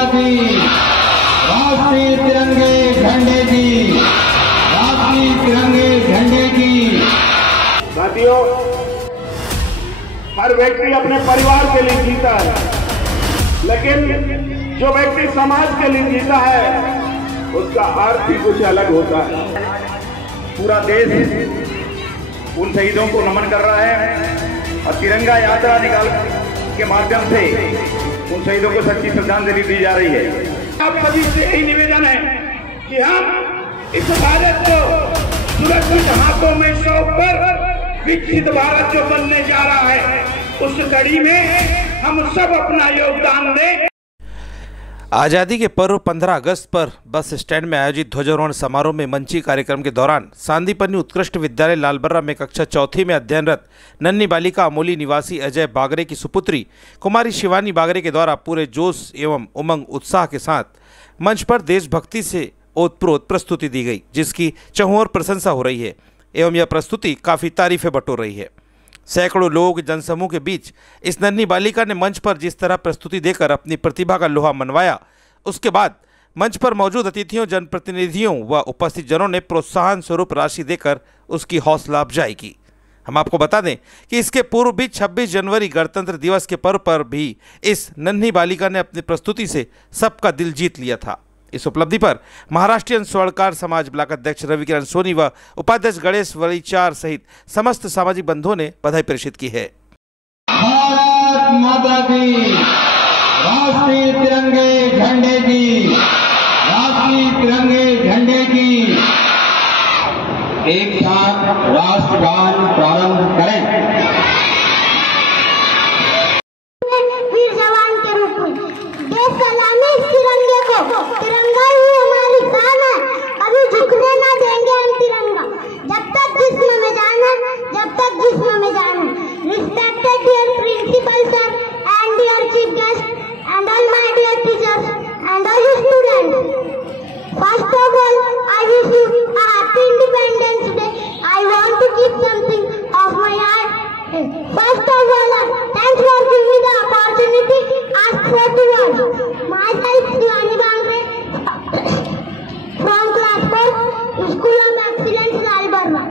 माता की, राष्ट्रीय तिरंगे झंडे की, राष्ट्रीय तिरंगे झंडे की। साथियों, हर व्यक्ति अपने परिवार के लिए जीता है, लेकिन जो व्यक्ति समाज के लिए जीता है उसका अर्थ ही कुछ अलग होता है। पूरा देश उन शहीदों को नमन कर रहा है और तिरंगा यात्रा निकाल के माध्यम से उन शहीदों को सच्ची श्रद्धांजलि दी जा रही है। आप सभी से यही निवेदन है कि हम इस भारत को सुरक्षित हाथों में सौंप कर विकसित भारत जो बनने जा रहा है उस कड़ी में हम सब अपना योगदान दें। आज़ादी के पर्व 15 अगस्त पर बस स्टैंड में आयोजित ध्वजारोहण समारोह में मंची कार्यक्रम के दौरान सांदीपनि उत्कृष्ट विद्यालय लालबर्रा में कक्षा चौथी में अध्ययनरत नन्ही बालिका अमोली निवासी अजय बागरे की सुपुत्री कुमारी शिवानी बागरे के द्वारा पूरे जोश एवं उमंग उत्साह के साथ मंच पर देशभक्ति से ओतप्रोत प्रस्तुति दी गई, जिसकी चहुओर प्रशंसा हो रही है एवं यह प्रस्तुति काफ़ी तारीफें बटोर रही है। सैकड़ों लोगों के जनसमूह के बीच इस नन्ही बालिका ने मंच पर जिस तरह प्रस्तुति देकर अपनी प्रतिभा का लोहा मनवाया, उसके बाद मंच पर मौजूद अतिथियों, जनप्रतिनिधियों व उपस्थित जनों ने प्रोत्साहन स्वरूप राशि देकर उसकी हौसला अफजाई की। हम आपको बता दें कि इसके पूर्व भी 26 जनवरी गणतंत्र दिवस के पर्व पर भी इस नन्ही बालिका ने अपनी प्रस्तुति से सबका दिल जीत लिया था। इस उपलब्धि पर महाराष्ट्रीय स्वर्णकार समाज ब्लॉक अध्यक्ष रविकिरण सोनी व उपाध्यक्ष गणेश वलीचार सहित समस्त सामाजिक बंधुओं ने बधाई प्रेषित की है। भारत माता की, राष्ट्रीय तिरंगे झंडे की, राष्ट्रीय तिरंगे झंडे की। एक साथ राष्ट्रगान प्रारंभ करें। वीर जवान के रूप में देश सलामी इस तिरंगे को, तिरंगा ही हमारी शान है, कभी झुकने ना देंगे हम तिरंगा, जब तक जिस्म में जान है, जब तक जिस्म में जान है। Respected dear principal sir and dear chief guest and all my dear teachers and all you students, first of all I wish you a happy Independence Day. I want to keep something of my heart. First of all, thanks for giving me the opportunity asked for the words. Myself Shivani Bangre from class 4, School of Excellence Lalbarwa.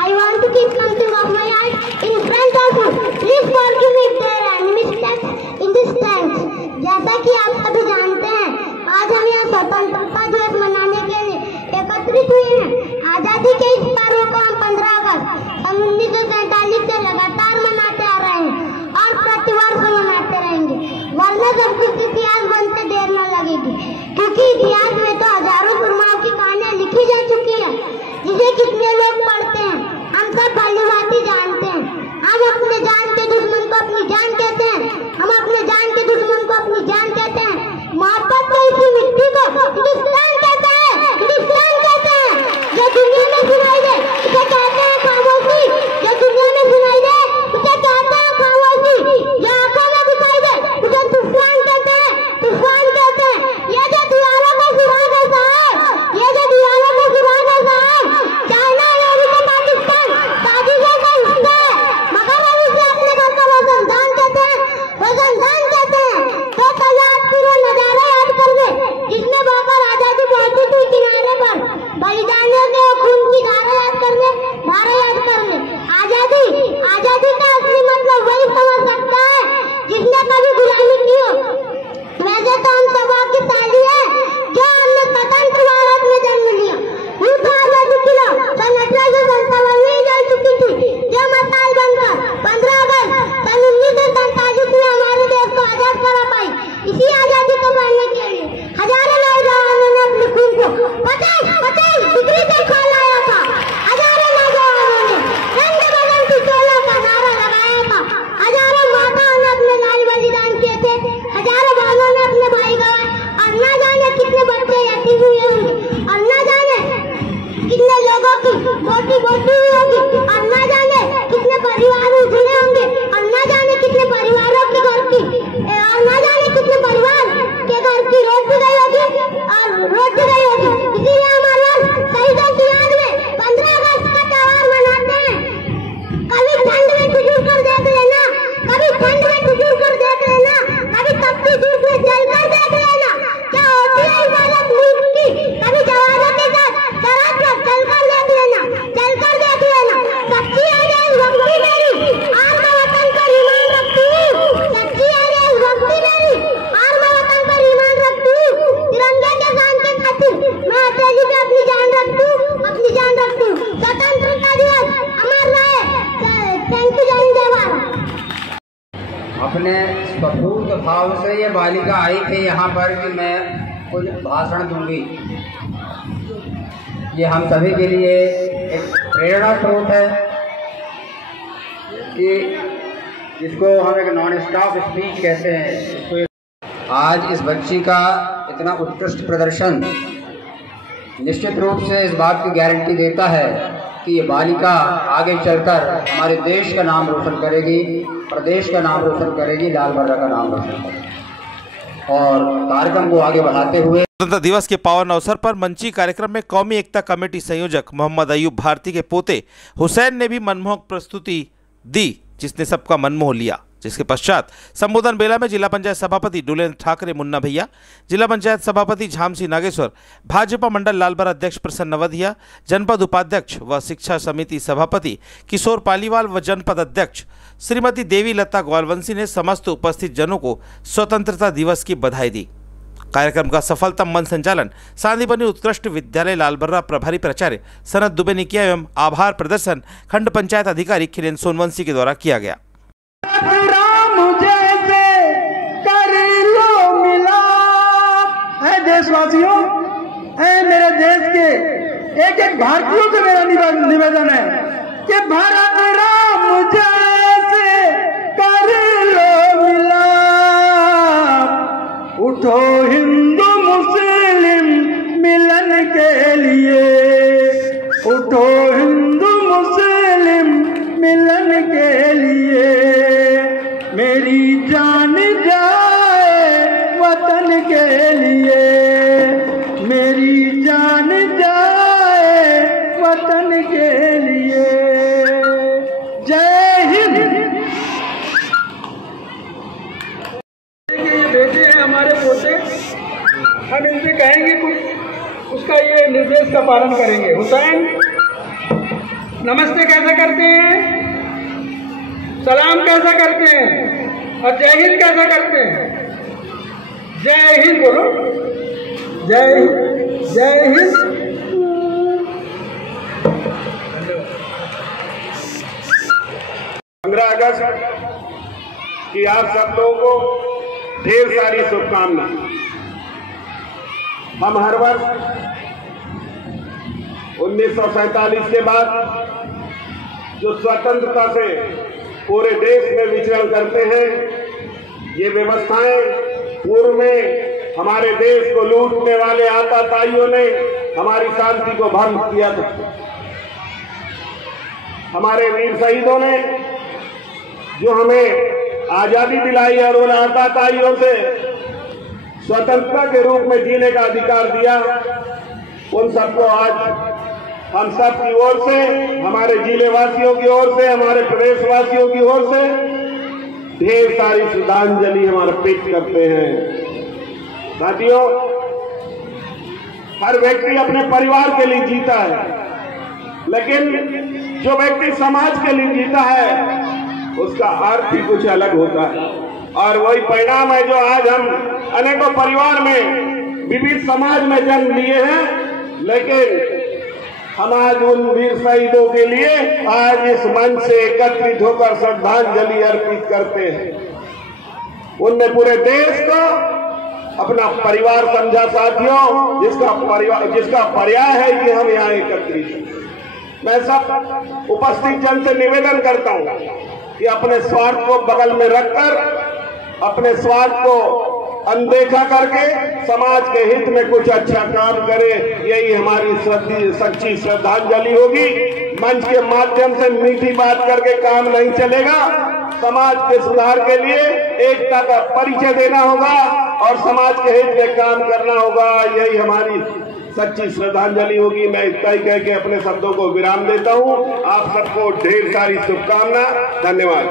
I want to keep something of my heart in front of you. Please forgive me if there are any mistakes in this thanks. जैसा कि आप सभी जानते हैं, आज हम यहाँ स्वतंत्रता दिवस मनाने के लिए एकत्रित हुए हैं। आजादी के इस पर्व को हम 15 अगस्त सन 1947 से लगातार मनाते आ रहे हैं और प्रतिवर्ष मनाते रहेंगे, वरना जब कुछ इतिहास बनते देर न लगेगी, क्योंकि इतिहास में तो हजारों कुर्बानियों की कहानियां लिखी जा चुकी है, जिसे कितने लोग पढ़ते हैं हम सब भली-भांति जानते हैं। हम अपने जान के दुश्मन को अपनी जान कहते हैं, हम अपने जान के दुश्मन को अपनी जान कहते हैं। मोहब्बत के इसी मिट्टी को हिंदुस्तान कहते हैं, हिंदुस्तान कहते हैं। जो दुनिया में सुनाई दे उसे कहते हैं खामोशी, जो दुनिया में सुनाई दे उसे कहते हैं खामोशी, जो आंखों में दिखाई दे उसे तूफान कहते हैं, तूफान कहते हैं। ये जो दीवारों का सुराग है साहब, ये जो दीवारों का सुराग है साहब, चाइना अमेरिका पाकिस्तान साजिशों का हिस्सा है, मगर हम उसे अपने घर का रोशनदान कहते हैं, रोशनदान कहते हैं। तो कल पूरा नजारा याद कर ले जिसमें बहकर आजादी पहुंची थी किनारे पर, बलिदानियों के खून की धारा याद कर ले, धारा याद कर ले। आजादी, आजादी का असली मतलब वही समझ सकता है जिसने कभी गुलामी की हो। वैसे तो हम सब की ताली है जो हमने स्वतंत्र भारत में जन्म लिया। युद्ध आजादी की लो सन 1857 में जल चुकी थी, जो मसाल बनकर 15 अगस्त सन 1947 में हमारे देश को आजाद करा पाई। इसी आजादी को पाने के लिए हजारों नौजवानों ने अपने खून को 50 डिग्री से खोलाया था। हजारों नौजवानों ने रंग बदन की चोलों का नारा हमने स्फूर्त भाव से ये बालिका आई थी यहाँ पर कि मैं कुछ भाषण दूंगी। ये हम सभी के लिए एक प्रेरणा स्रोत है कि जिसको हम एक नॉन स्टॉप स्पीच कहते हैं। इसको आज इस बच्ची का इतना उत्कृष्ट प्रदर्शन निश्चित रूप से इस बात की गारंटी देता है कि ये बालिका आगे चलकर हमारे देश का नाम रोशन करेगी, प्रदेश का नाम रोशन करेगी, लाल बर्रा का नाम रोशन करेगी। और कार्यक्रम को आगे बढ़ाते हुए स्वतंत्रता दिवस के पावन अवसर पर मंची कार्यक्रम में कौमी एकता कमेटी संयोजक मोहम्मद अयूब भारती के पोते हुसैन ने भी मनमोहक प्रस्तुति दी, जिसने सबका मन मोह लिया। जिसके पश्चात संबोधन बेला में जिला पंचायत सभापति डुलेन ठाकरे मुन्ना भैया, जिला पंचायत सभापति झामसी नागेश्वर, भाजपा मंडल लालबर्रा अध्यक्ष प्रसन्न नवधिया, जनपद उपाध्यक्ष व शिक्षा समिति सभापति किशोर पालीवाल व जनपद अध्यक्ष श्रीमती देवी लता ग्वालवंशी ने समस्त उपस्थित जनों को स्वतंत्रता दिवस की बधाई दी। कार्यक्रम का सफलतम मंच संचालन सांदीपनि उत्कृष्ट विद्यालय लालबर्रा प्रभारी प्राचार्य सनत दुबे ने किया एवं आभार प्रदर्शन खंड पंचायत अधिकारी खिलेन सोनवंशी के द्वारा किया गया। देशवासियों, मेरे देश के एक एक भारतीयों से मेरा निवेदन है कि भारत राम जैसे कर लो मिलाप, उठो हिंदू मुस्लिम मिलन के लिए, उठो हिंदू मुस्लिम मिलन के लिए, मेरी जान जाए वतन के लिए, मेरी जान जाए वतन के लिए। जय हिंद। ये बेटे हैं हमारे पोते, हम इनसे कहेंगे कुछ, उसका ये निर्देश का पालन करेंगे। हुसैन, नमस्ते कैसा करते हैं, सलाम कैसा करते हैं और जय हिंद कैसा करते हैं? जय हिंद बोलो, जय हिंद, जय हिंद। 15 अगस्त की आप सब लोगों को ढेर सारी शुभकामनाएं। हम हर वर्ष 1947 के बाद जो स्वतंत्रता से पूरे देश में विचरण करते हैं, ये व्यवस्थाएं पूर्व में हमारे देश को लूटने वाले आतताइयों ने हमारी शांति को भंग किया था। हमारे वीर शहीदों ने जो हमें आजादी दिलाई और उन आतताइयों से स्वतंत्रता के रूप में जीने का अधिकार दिया, उन सबको आज हम सब की ओर से, हमारे जिले वासियों की ओर से, हमारे प्रदेश वासियों की ओर से ढेर सारी श्रद्धांजलि हम अर्पित करते हैं। साथियों, हर व्यक्ति अपने परिवार के लिए जीता है, लेकिन जो व्यक्ति समाज के लिए जीता है उसका अर्थ ही कुछ अलग होता है। और वही परिणाम है जो आज हम अनेकों परिवार में विविध समाज में जन्म लिए हैं, लेकिन हम आज उन वीर शहीदों के लिए आज इस मंच से एकत्रित होकर श्रद्धांजलि अर्पित करते हैं। उनने पूरे देश को अपना परिवार समझा साथियों, जिसका पर्याय है कि हम यहाँ एकत्रित हैं। मैं सब उपस्थित जन से निवेदन करता हूँ कि अपने स्वार्थ को बगल में रखकर, अपने स्वार्थ को अनदेखा करके समाज के हित में कुछ अच्छा काम करे, यही हमारी सच्ची श्रद्धांजलि होगी। मंच के माध्यम से मीठी बात करके काम नहीं चलेगा। समाज के सुधार के लिए एकता का परिचय देना होगा और समाज के हित में काम करना होगा, यही हमारी सच्ची श्रद्धांजलि होगी। मैं इतना ही कह के अपने शब्दों को विराम देता हूँ। आप सबको ढेर सारी शुभकामना, धन्यवाद।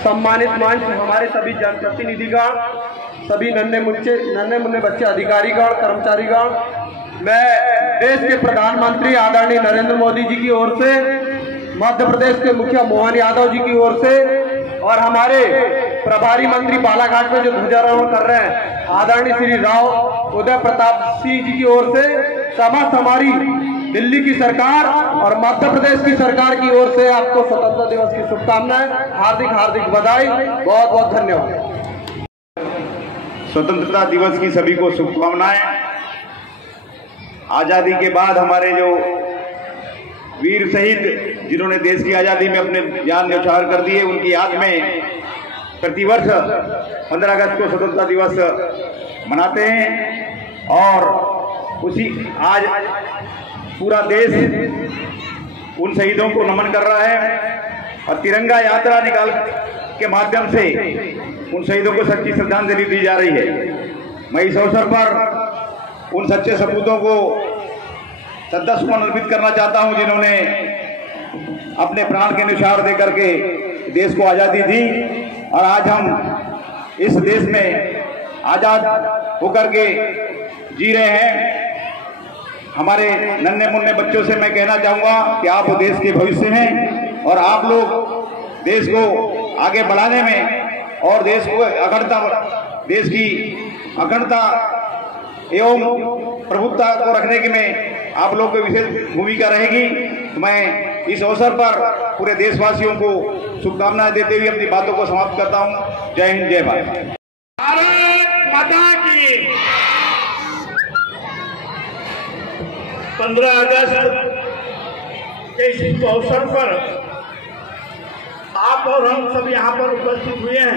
सम्मानित मंच, हमारे सभी जनप्रतिनिधिगण, सभी नन्हे मुन्ने बच्चे अधिकारीगण, कर्मचारीगण, मैं देश के प्रधानमंत्री आदरणीय नरेंद्र मोदी जी की ओर से, मध्य प्रदेश के मुखिया मोहन यादव जी की ओर से और हमारे प्रभारी मंत्री बालाघाट में जो ध्वजारोहण कर रहे हैं आदरणीय श्री राव उदय प्रताप सिंह जी की ओर से समस्त हमारी दिल्ली की सरकार और मध्य प्रदेश की सरकार की ओर से आपको स्वतंत्रता दिवस की शुभकामनाएं, हार्दिक हार्दिक बधाई, बहुत बहुत धन्यवाद। स्वतंत्रता दिवस की सभी को शुभकामनाएं। आज़ादी के बाद हमारे जो वीर शहीद जिन्होंने देश की आज़ादी में अपने जान न्यौछावर कर दिए, उनकी याद में प्रतिवर्ष 15 अगस्त को स्वतंत्रता दिवस मनाते हैं और उसी आज पूरा देश उन शहीदों को नमन कर रहा है और तिरंगा यात्रा निकाल के माध्यम से उन शहीदों को सच्ची श्रद्धांजलि दी जा रही है। मैं इस अवसर पर उन सच्चे सपूतों को श्रद्धासुमन अर्पित करना चाहता हूं जिन्होंने अपने प्राण के न्यौछावर देकर के देश को आज़ादी दी और आज हम इस देश में आज़ाद होकर के जी रहे हैं। हमारे नन्हे मुन्ने बच्चों से मैं कहना चाहूँगा कि आप देश के भविष्य हैं और आप लोग देश को आगे बढ़ाने में और देश की अखंडता एवं प्रभुत्ता को रखने के में आप लोग की विशेष भूमिका रहेगी। तो मैं इस अवसर पर पूरे देशवासियों को शुभकामनाएं देते हुए अपनी बातों को समाप्त करता हूं। जय हिंद, जय भारत। भारत माता की 15 अगस्त के इस अवसर पर आप और हम सब यहाँ पर उपस्थित हुए हैं।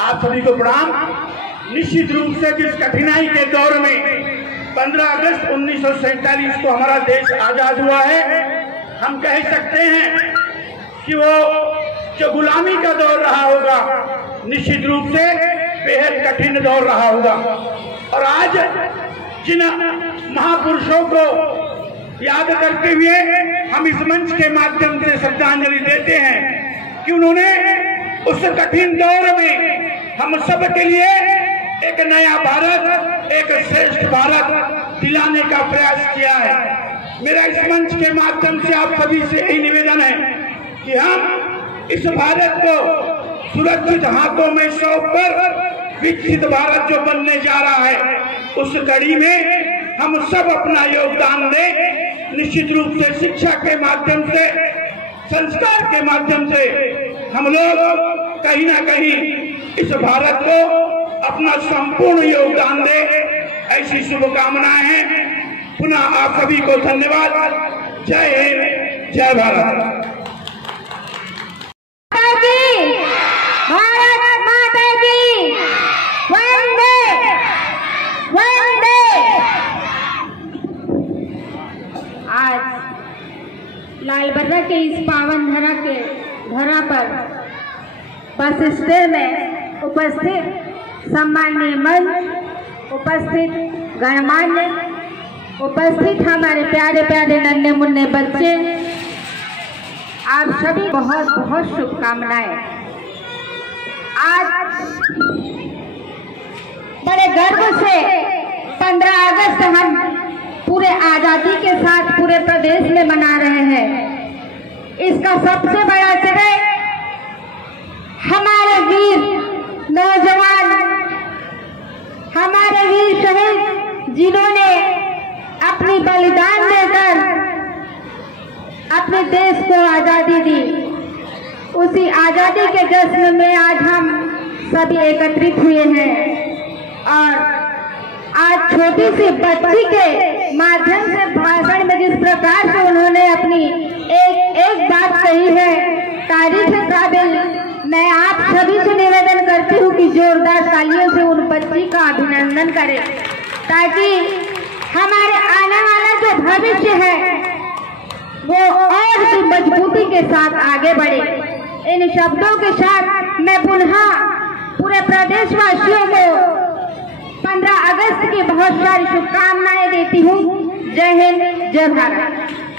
आप सभी को प्रणाम। निश्चित रूप से जिस कठिनाई के दौर में 15 अगस्त 1947 को हमारा देश आजाद हुआ है, हम कह सकते हैं कि वो जो गुलामी का दौर रहा होगा, निश्चित रूप से बेहद कठिन दौर रहा होगा। और आज जिन महापुरुषों को याद करते हुए हम इस मंच के माध्यम से श्रद्धांजलि देते हैं कि उन्होंने उस कठिन दौर में हम सब के लिए एक नया भारत, एक श्रेष्ठ भारत दिलाने का प्रयास किया है। मेरा इस मंच के माध्यम से आप सभी से यही निवेदन है कि हम इस भारत को सुरक्षित हाथों में सौंपकर विकसित भारत जो बनने जा रहा है, उस कड़ी में हम सब अपना योगदान दें। निश्चित रूप से शिक्षा के माध्यम से, संस्कार के माध्यम से हम लोग कहीं ना कहीं इस भारत को अपना संपूर्ण योगदान दे, ऐसी शुभकामनाएं हैं। पुनः आप सभी को धन्यवाद। जय हिंद, जय भारत। भारत माता की वंदे वंदे। आज लालबर्रा के इस पावन धरा पर बस स्टैंड में उपस्थित सम्माननीय मंच, उपस्थित गणमान्य, उपस्थित हमारे प्यारे प्यारे नन्हे मुन्ने बच्चे, आप सभी बहुत बहुत शुभकामनाएं। आज बड़े गर्व से 15 अगस्त हम पूरे आजादी के साथ पूरे प्रदेश में मना रहे हैं। इसका सबसे बड़ा श्रेय हमारे वीर नौजवान, हमारे वीर शहीद जिन्होंने अपनी बलिदान देकर अपने देश को आजादी दी। उसी आजादी के जश्न में आज हम सभी एकत्रित हुए हैं और आज छोटी सी बच्ची के माध्यम से भाषण में जिस प्रकार से उन्होंने अपनी एक बात कही है, तारीफ काबिल, मैं आप सभी से निवेदन करती हूँ कि जोरदार तालियों से उन बच्ची का अभिनंदन करें ताकि हमारे आने वाला जो भविष्य है वो और भी मजबूती के साथ आगे बढ़े। इन शब्दों के साथ मैं पुनः पूरे प्रदेशवासियों को 15 अगस्त की बहुत सारी शुभकामनाएं देती हूँ। जय हिंद, जय भारत।